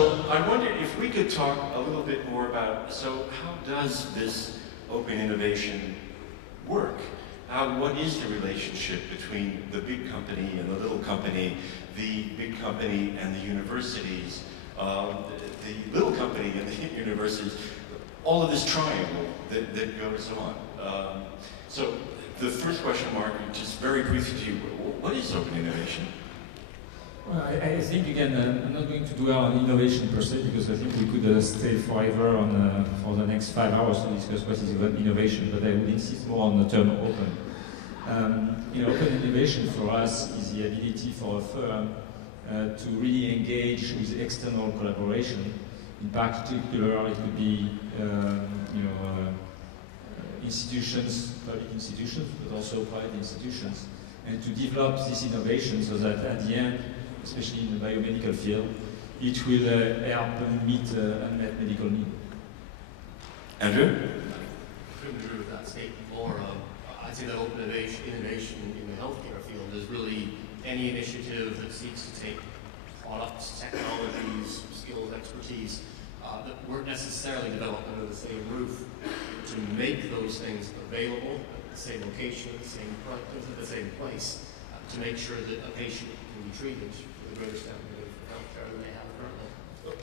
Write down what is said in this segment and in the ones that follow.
So I wondered if we could talk a little bit more about, so how does this open innovation work? What is the relationship between the big company and the little company, the big company and the universities, the little company and the universities, all of this triangle that goes on? So the first question, Marc, just very briefly to you, what is open innovation? Well, I think, again, I'm not going to dwell on innovation per se, because I think we could stay forever on, for the next 5 hours to discuss what is innovation, but I would insist more on the term open. Open innovation for us is the ability for a firm to really engage with external collaboration. In particular, it could be institutions, public institutions, but also private institutions, and to develop this innovation so that at the end, especially in the biomedical field, it will help meet unmet medical need. Andrew? I couldn't agree with that statement more. I'd say that open innovation in the healthcare field is really any initiative that seeks to take products, technologies, skills, expertise that weren't necessarily developed under the same roof, to make those things available at the same location, at the same place, to make sure that a patient can be treated with a greater standard of healthcare than they have currently.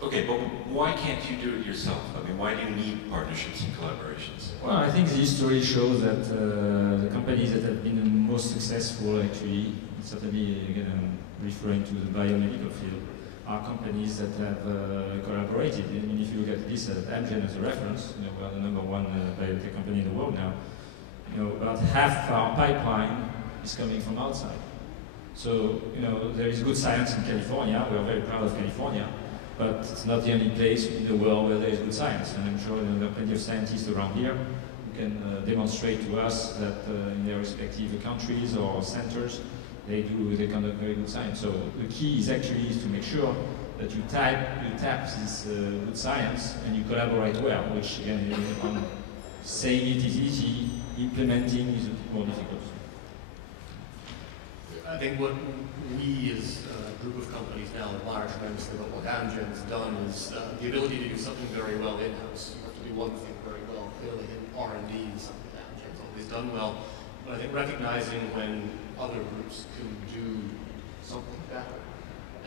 Okay, but why can't you do it yourself? I mean, why do you need partnerships and collaborations? Well, I think the history shows that the companies that have been the most successful, actually, certainly again I'm referring to the biomedical field, are companies that have collaborated. I mean, if you look at this at Amgen as a reference, we are the #1 biotech company in the world now. About half our pipeline is coming from outside. So, there is good science in California. We are very proud of California, but it's not the only place in the world where there is good science. And I'm sure there are plenty of scientists around here who can demonstrate to us that in their respective countries or centers, they conduct very good science. So the key is actually to make sure that you tap this good science and you collaborate well, which again, on saying it is easy, implementing is a bit more difficult. I think what we as a group of companies now admire tremendously about what Amgen has done is the ability to do something very well in-house. You have to do one thing very well. Clearly in R&D is something that Amgen's always done well. But I think recognizing when other groups can do something better,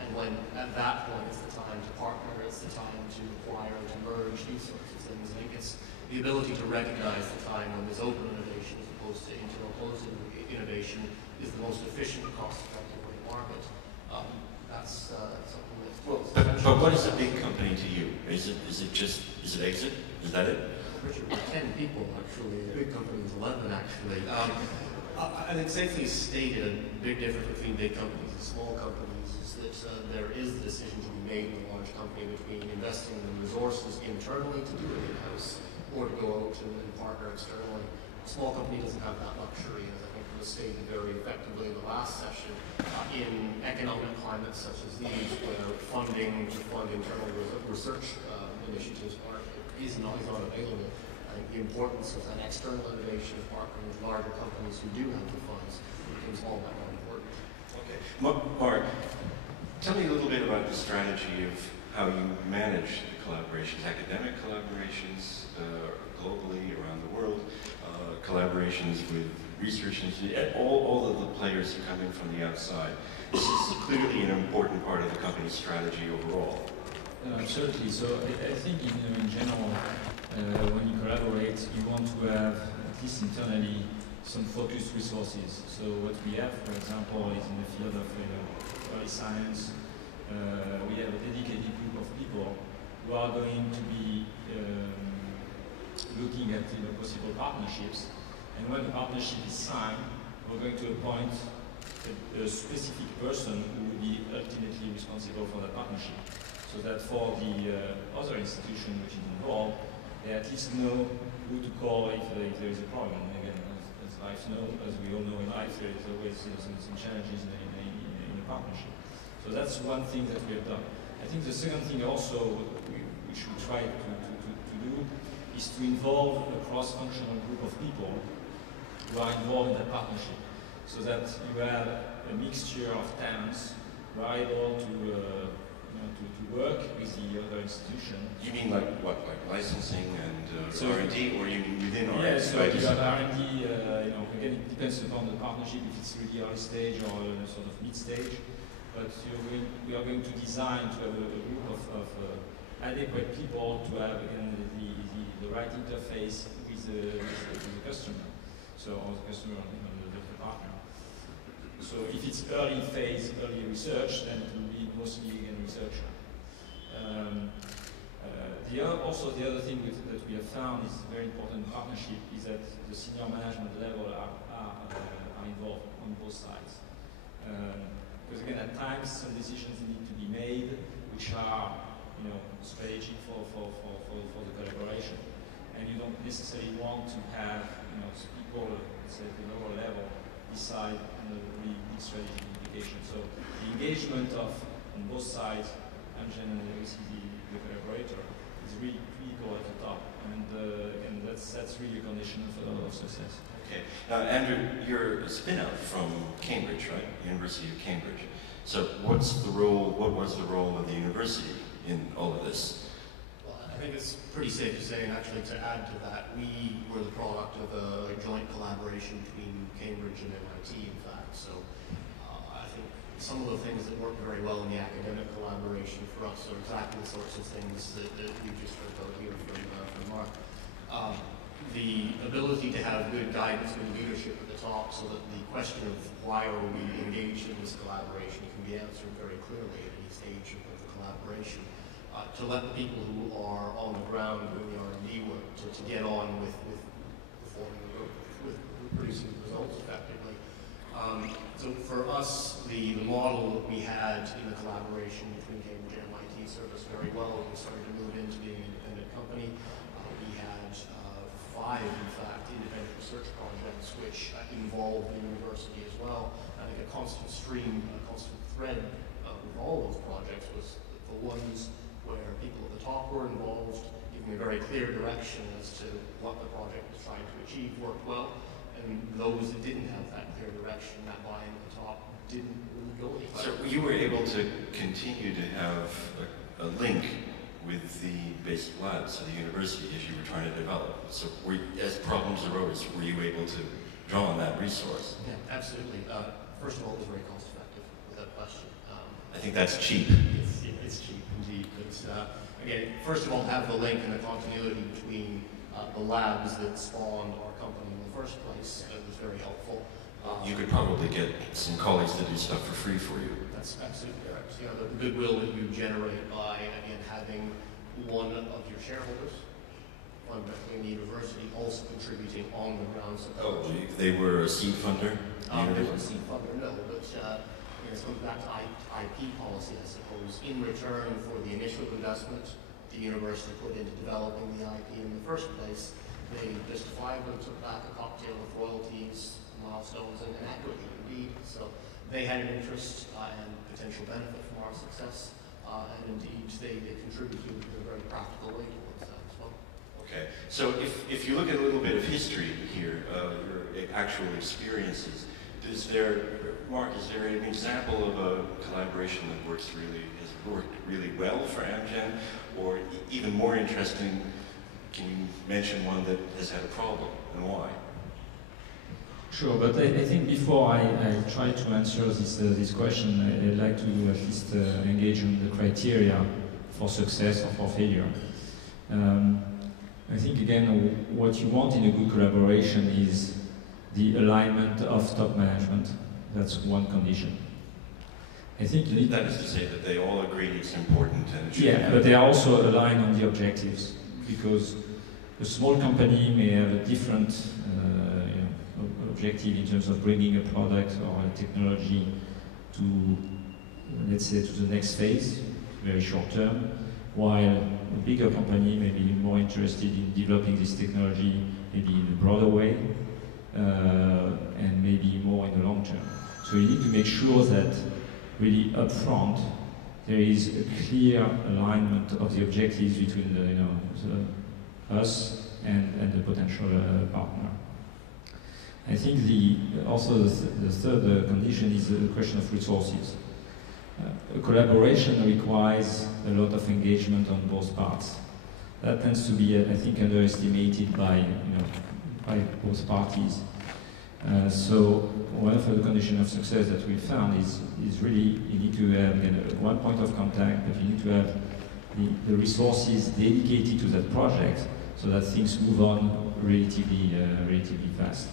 and when at that point it's the time to partner, it's the time to acquire, to merge, these sorts of things. I think it's the ability to recognize the time when this open innovation as opposed to internal closed innovation is the most efficient, cost-effective way to market. That's something that's but what is a big company to you? Is it ACES? Is that it? Richard, we're 10 people actually. The big company is 11 actually. I think safely stated, a big difference between big companies and small companies is that there is the decision to be made in a large company between investing the resources internally to do it in-house or to go out and partner externally. A small company doesn't have that luxury, as I think was stated very effectively in the last session. In economic climates such as these, where funding to fund internal research initiatives is not available, I think the importance of that external innovation of partnering with larger companies who do have the funds becomes all that more important. Okay. Marc, tell me a little bit about the strategy of how you manage the collaborations, academic collaborations globally around the world, collaborations with research institutes, all of the players who come in from the outside. This is clearly an important part of the company's strategy overall. Absolutely. So I think in general, when you collaborate, you want to have, at least internally, some focused resources. So what we have, for example, is in the field of early science, we have a dedicated group of people who are going to be looking at possible partnerships. And when the partnership is signed, we're going to appoint a specific person who will be ultimately responsible for the partnership. So that for the other institution which is involved, they at least know who to call if there is a problem. And again, as we all know in life, there is always some challenges in a partnership. So that's one thing that we have done. I think the second thing also we should try to do is to involve a cross-functional group of people who are involved in that partnership, so that you have a mixture of talents who are able to work with the the other institution. You mean like what, like licensing and So R&D, or you mean within R&D? Yeah, so you have R&D, again, it depends upon the partnership, if it's really early stage or sort of mid-stage. But we are going to design to have a group of adequate people to have, again, the right interface with the customer. So, or the customer, the partner. So if it's early phase, early research, then it will be mostly, again, researcher. Also, the other thing that we have found is very important partnership is that the senior management level are involved on both sides. Because again, at times some decisions need to be made which are, strategic for the collaboration, and you don't necessarily want to have, people, let's say, at the lower level decide on the really big strategic implication. So the engagement on both sides, Amgen and the collaborator, is really critical at the top, and that's really a condition for a lot of success. Okay. Now, Andrew, you're a spin-out from Cambridge, right? University of Cambridge. So what was the role of the university in all of this? Well, I think it's pretty safe to say, and actually to add to that, we were the product of a joint collaboration between Cambridge and MIT, in fact. So I think some of the things that work very well in the academic collaboration for us are exactly the sorts of things that we just heard about here from Marc. The ability to have good guidance, good leadership at the top, so that the question of why are we engaged in this collaboration can be answered very clearly at any stage of the collaboration. To let the people who are on the ground doing the R&D work to get on with performing the work, with producing results effectively. So for us, the model that we had in the collaboration between Cambridge and MIT served us very well. We started to move into being an independent company. We had 5, in fact, independent research projects which involved the university as well. I think a constant stream, a constant thread with all those projects was the ones where people at the top were involved, giving a very clear direction as to what the project was trying to achieve worked well, and those that didn't have that clear direction, that buy-in at the top, didn't really go anywhere. So you were able to continue to have a link with the basic labs of the university as you were trying to develop. So as problems arose, were you able to draw on that resource? Yeah, absolutely. First of all, it was very cost effective, without question. I think that's cheap. It's cheap indeed. But again, first of all, have the link and the continuity between the labs that spawned our company in the first place. It was very helpful. You could probably get some colleagues to do stuff for free for you. That's absolutely correct. The goodwill that you generate by, again, having one of your shareholders, fundamentally in the university, also contributing on the ground support. Oh, they were a seed funder? They weren't a seed funder, no, but it's going back to IP policy, I suppose. In return for the initial investment the university put into developing the IP in the first place, they justifiably took back a cocktail of royalties, milestones, and equity, indeed. So they had an interest and potential benefit from our success, and indeed they contributed in a very practical way towards that as well. Okay, so if you look at a little bit of history here, your actual experiences, Marc, is there an example of a collaboration that has worked really well for Amgen, or even more interesting, can you mention one that has had a problem, and why? Sure, but I think before I try to answer this question, I'd like to at least engage on the criteria for success or for failure. I think, again, what you want in a good collaboration is the alignment of top management. That's one condition. I think you need... That is to say that they all agree it's important and it should happen. But they are also aligned on the objectives, because a small company may have a different objective in terms of bringing a product or a technology to, let's say, to the next phase, very short term, while a bigger company may be more interested in developing this technology maybe in a broader way, and maybe more in the long term. So you need to make sure that really up front there is a clear alignment of the objectives between us and the potential partner. I think also the third condition is the question of resources. collaboration requires a lot of engagement on both parts. That tends to be, I think, underestimated by by both parties. So one of the conditions of success that we found is really you need to have one point of contact, but you need to have the resources dedicated to that project so that things move on relatively fast.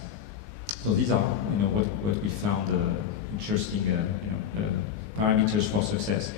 So these are what we found interesting parameters for success.